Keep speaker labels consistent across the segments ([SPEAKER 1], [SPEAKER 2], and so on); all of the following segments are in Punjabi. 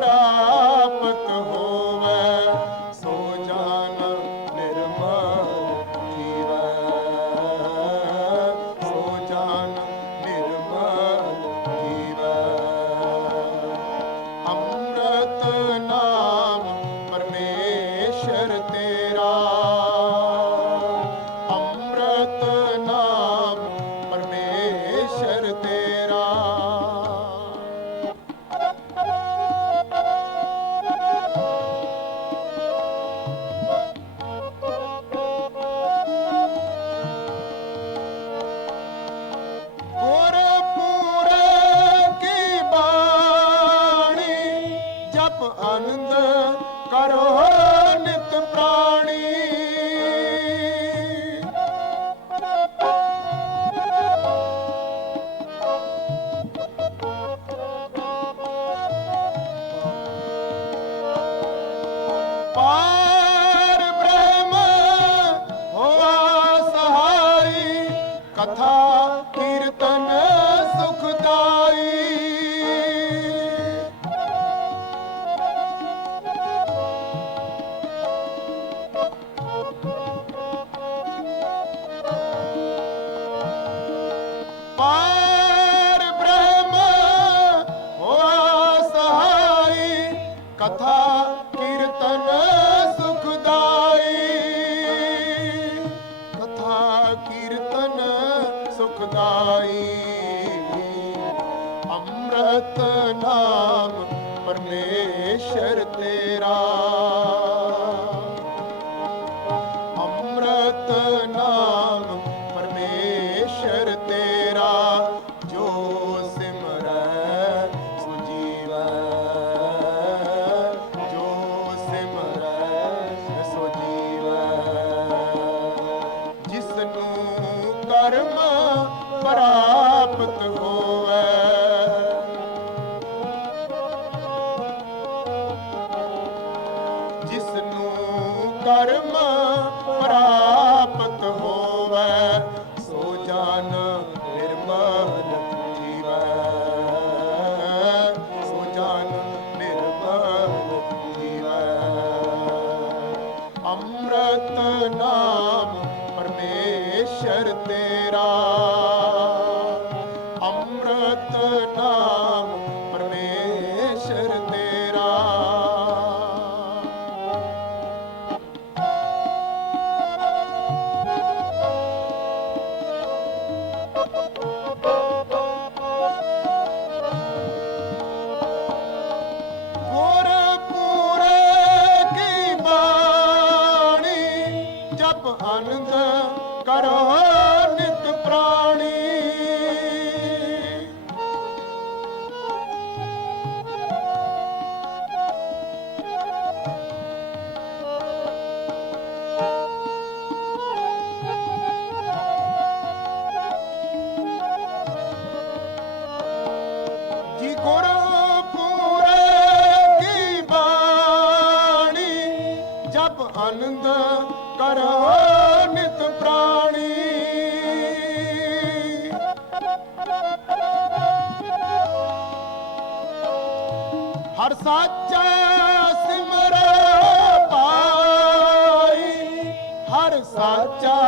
[SPEAKER 1] for us. ਰਤਨਾਮ ਪਰਮੇਸ਼ਰ ਤੇਰਾ। ਅਖਸ਼ਰ ਤੇਰਾ। ਅੰਮ੍ਰਿਤ ਤੇਰਾ। ਗੁਰਪੁਰੇ ਕੀ ਬਾਣੀ ਜਪ ਅਨੰਦ करो ਸੱਚ ਸਿਮਰੋ ਪਾਈ ਹਰ ਸਾਚਾ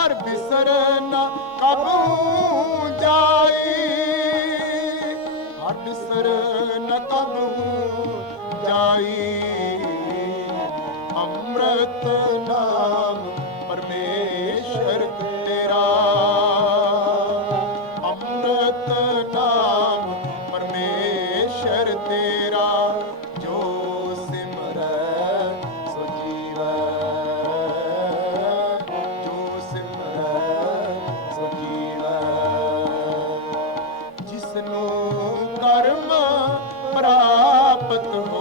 [SPEAKER 1] ਹਰ ਬਿਸਰ ਨਾ ਕਬੂ ਜਾਈ। ਹਰ ਬਿਸਰ ਨਾ ਕਬੂ ਜਾਈ। ਅੰਮ੍ਰਿਤ पतहो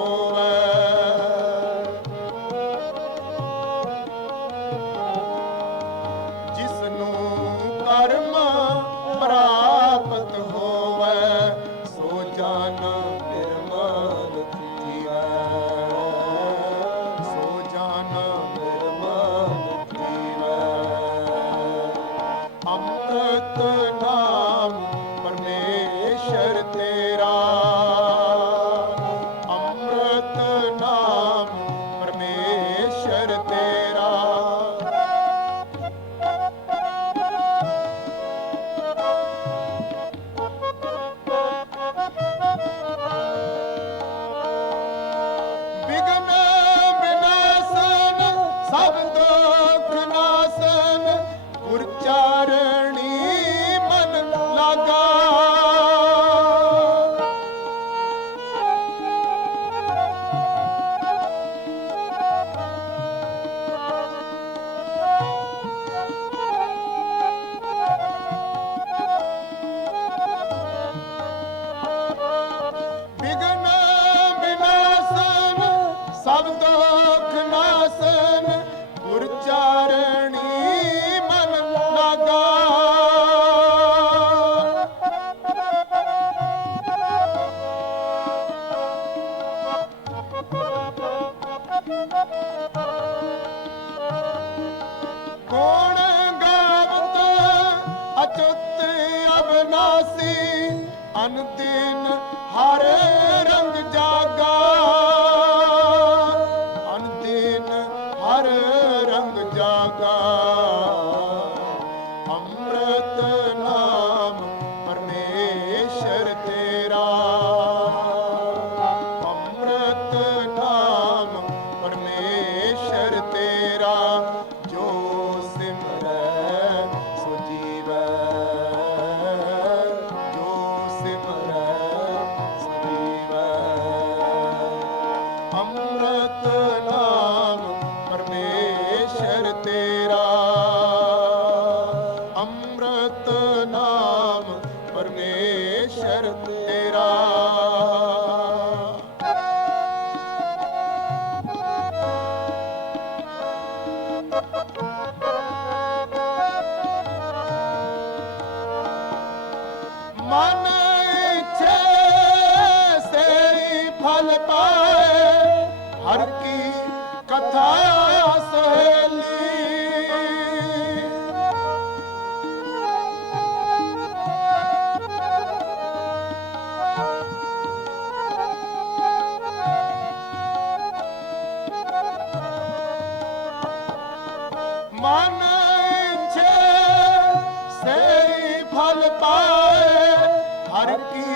[SPEAKER 1] ਹਰ ਰੰਗ ਜਾਗਾ नाम परमेश्वर तेरा। मन से फल पाए हर की कथा Ari.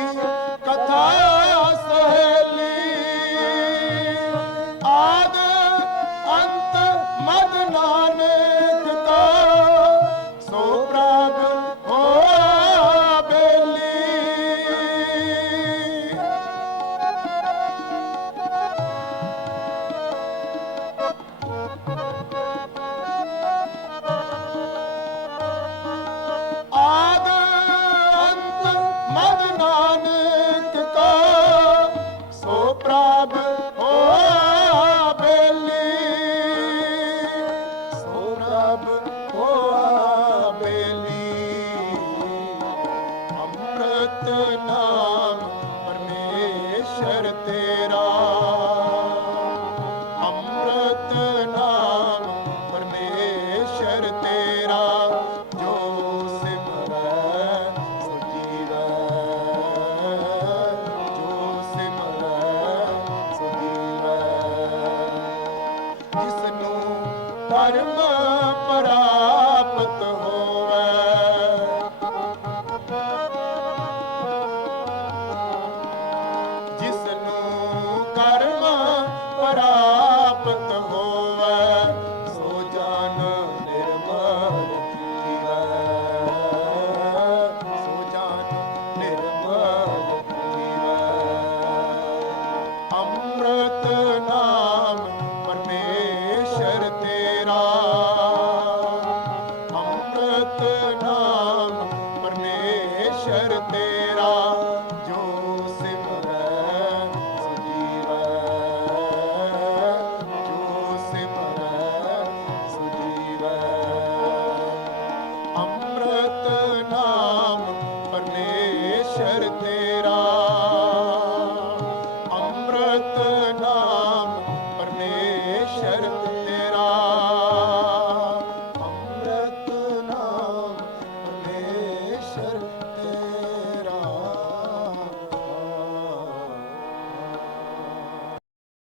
[SPEAKER 1] ਸ਼ਰਤੇ